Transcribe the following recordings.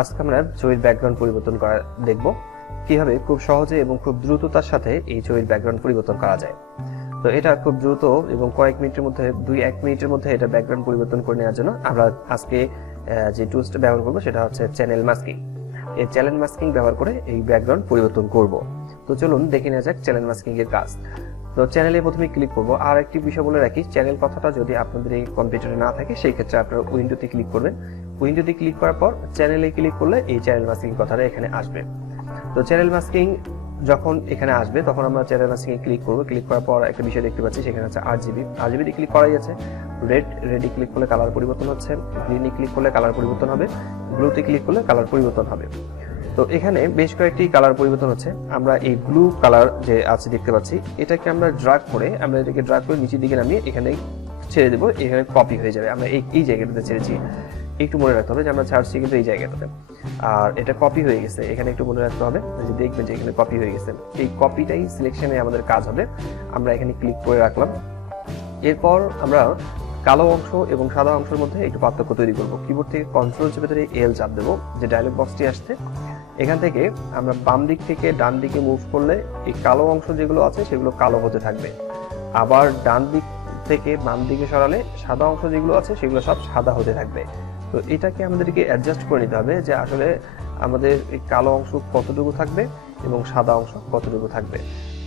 আজকে আমরা ছবির ব্যাকগ্রাউন্ড পরিবর্তন করা দেখব কিভাবে খুব সহজে এবং খুব দ্রুততার সাথে এই ছবির ব্যাকগ্রাউন্ড পরিবর্তন করা যায়। তো এটা খুব দ্রুত এবং কয়েক মিনিটের মধ্যে 2-1 মিনিটের মধ্যে এটা ব্যাকগ্রাউন্ড পরিবর্তন করে নেওয়ার জন্য আমরা আজকে যে টুলসটা ব্যবহার করব সেটা হচ্ছে চ্যানেল মাস্কিং। এই চ্যানেল মাস্কিং ব্যবহার করে এই ব্যাকগ্রাউন্ড পরিবর্তন করব। তো চলুন দেখে নেওয়া যাক চ্যানেল মাস্কিং এর কাজ। তো চ্যানেলে প্রথমে ক্লিক করব। আর একটি বিষয় বলে রাখি, চ্যানেল কথাটা যদি আপনাদের এই কম্পিউটারে না থাকে সেই ক্ষেত্রে আপনারা উইন্ডোতে ক্লিক করবেন। উইন্ডোতে ক্লিক করার পর চ্যানেলে ক্লিক করলে এই চ্যানেল মাস্কিং কথাটা এখানে আসবে। তো চ্যানেল মাস্কিং যখন এখানে আসবে তখন আমরা চ্যানেল মাস্কিং এ ক্লিক করব। ক্লিক করার পর একটা বিষয় দেখতে পাচ্ছি, সেখানে আছে আরজিবি তে ক্লিক করাই আছে। রেডে ক্লিক করলে কালার পরিবর্তন হচ্ছে, গ্রিনে ক্লিক করলে কালার পরিবর্তন হবে, ব্লুতে ক্লিক করলে কালার পরিবর্তন হবে। তো এখানে বেশ কয়েকটি কালার পরিবর্তন হচ্ছে। আমরা এই ব্লু কালার যে আছে দেখতে পাচ্ছি, এটাকে আমরা ড্র্যাগ করে নিচের দিকে নামিয়ে এখানে ছেড়ে দেবো। এখানে কপি হয়ে যাবে। আমরা এই জায়গাটাতে ছেড়েছি, একটু মনে রাখতে হবে যে আমরা ছাড়ছি কিন্তু এই জায়গাটাতে। আর এটা কপি হয়ে গেছে, এখানে একটু মনে রাখতে হবে যে দেখবেন যে এখানে কপি হয়ে গেছে। এই কপিটাই সিলেকশনে আমাদের কাজ হবে। আমরা এখানে ক্লিক করে রাখলাম। এরপর আমরা কালো অংশ এবং সাদা অংশের মধ্যে একটু পার্থক্য তৈরি করব। কিবোর্ড থেকে কন্ট্রোল চেপে ধরে এল চাপ দেবো, যে ডায়লগ বক্সটি আসছে এখান থেকে আমরা বাম দিক থেকে ডান দিকে মুভ করলে এই কালো অংশ যেগুলো আছে সেগুলো কালো হতে থাকবে। আবার ডান দিক থেকে বাম দিকে সরালে সাদা অংশ যেগুলো আছে সেগুলো সব সাদা হতে থাকবে। তো এটাকে আমাদেরকে অ্যাডজাস্ট করে নিতে হবে যে আসলে আমাদের এই কালো অংশ কতটুকু থাকবে এবং সাদা অংশ কতটুকু থাকবে।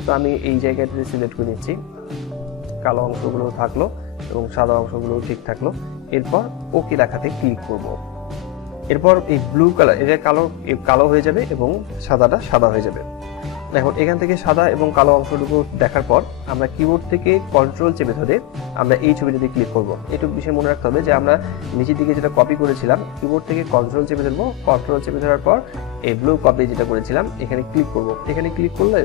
তো আমি এই জায়গাটাতে সিলেক্ট করে নিচ্ছি, কালো অংশগুলো থাকলো এবং সাদা অংশগুলো ঠিক থাকলো। এরপর ওকে লেখাতে ক্লিক করব। এরপর এই ব্লু কালার এটা কালো হয়ে যাবে এবং সাদাটা সাদা হয়ে যাবে। এখন এখান থেকে সাদা এবং কালো অংশটুকু দেখার পর আমরা কিবোর্ড থেকে কন্ট্রোল চেপে ধরে আমরা এই ছবিটাতে ক্লিক করব। এটুকু বিষয় মনে রাখতে হবে যে আমরা নিচের দিকে যেটা কপি করেছিলাম, কিবোর্ড থেকে কন্ট্রোল চেপে ধরবো। কন্ট্রোল চেপে ধরার পর এই ব্লু কপি যেটা করেছিলাম এখানে ক্লিক করব। এখানে ক্লিক করলে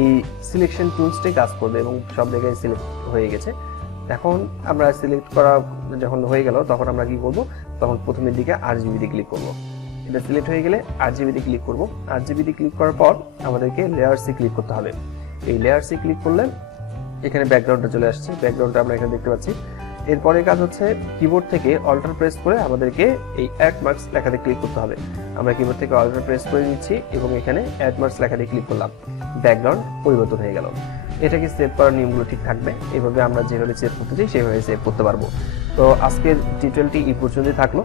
এই সিলেকশন টুলসটাই কাজ করবে এবং সব জায়গায় সিলেক্ট হয়ে গেছে। এখন আমরা সিলেক্ট করা যখন হয়ে গেল তখন আমরা কি করব, তখন প্রথমের দিকে আরজিবিতে ক্লিক করব। এটা সিলেক্ট হয়ে গেলে আরজিবিতে ক্লিক করব। আরজিবিতে ক্লিক করার পর আমাদেরকে লেয়ারসে ক্লিক করতে হবে। এই লেয়ারসে ক্লিক করলে এখানে ব্যাকগ্রাউন্ডটা চলে আসছে। ব্যাকগ্রাউন্ডটা আমরা এখানে দেখতে পাচ্ছি। এরপরে কাজ হচ্ছে কিবোর্ড থেকে অল্টার প্রেস করে আমাদেরকে এই অ্যাড মার্কস লেখাতে ক্লিক করতে হবে। আমরা কিবোর্ড থেকে অল্টার প্রেস করে নিচ্ছি এবং এখানে অ্যাড মার্কস লেখাতে ক্লিক করলাম। ব্যাকগ্রাউন্ড পরিবর্তন হয়ে গেল। এটাকে সেভ করার নিয়মগুলো ঠিক থাকবে। এভাবে আমরা যেভাবে সেভ করতে চাই সেভাবে সেভ করতে পারবো। তো আজকের টিউটোরিয়ালটি এই পর্যন্তই থাকলো।